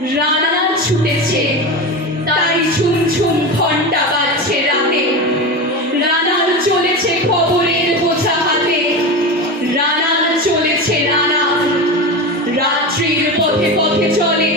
রানা ছুটেছে, তাই ঝুমঝুম ঘণ্টা বাজছে রাতে। রানার চলেছে খবরের বোঝা হাতে, রানার চলেছে রানা। রাত্রির পথে পথে চলে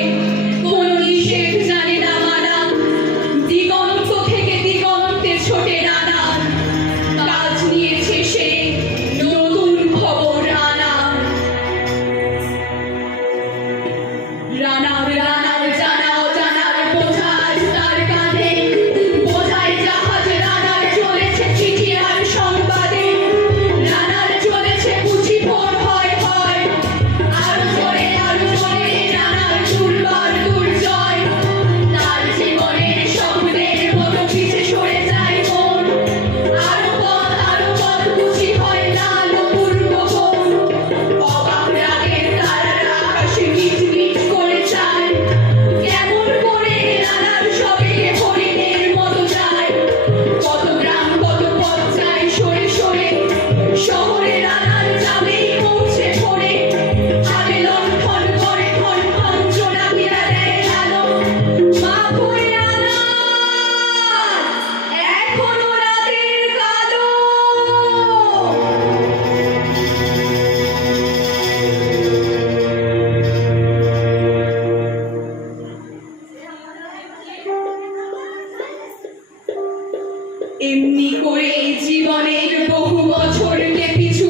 এমনি করে জীবনের বহু বছর টেপেছ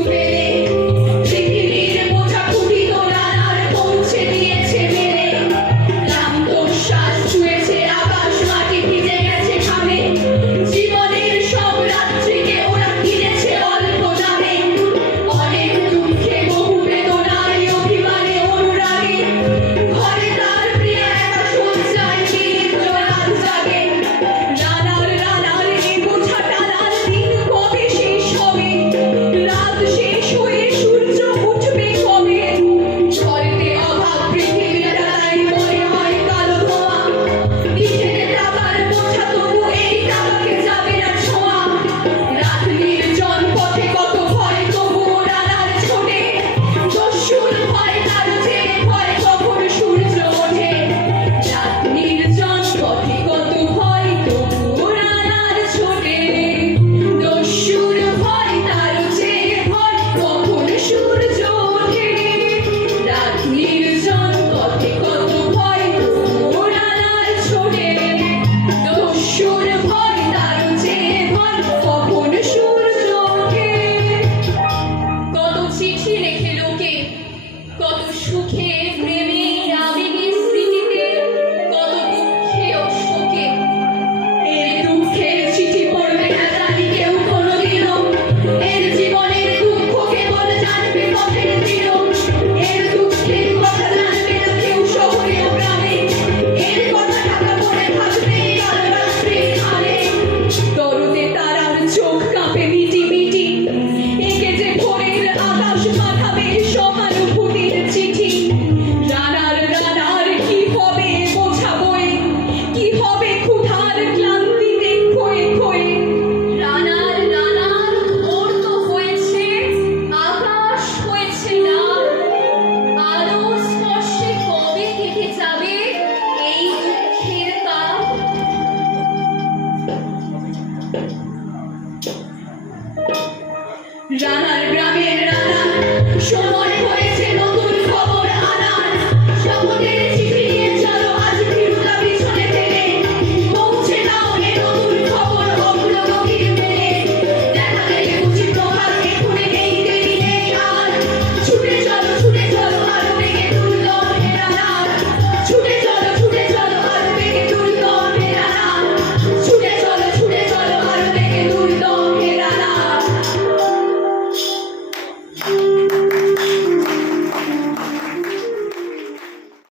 Thank you. গ্রামের রানা সময় হয়েছে নতুন খবর আনার।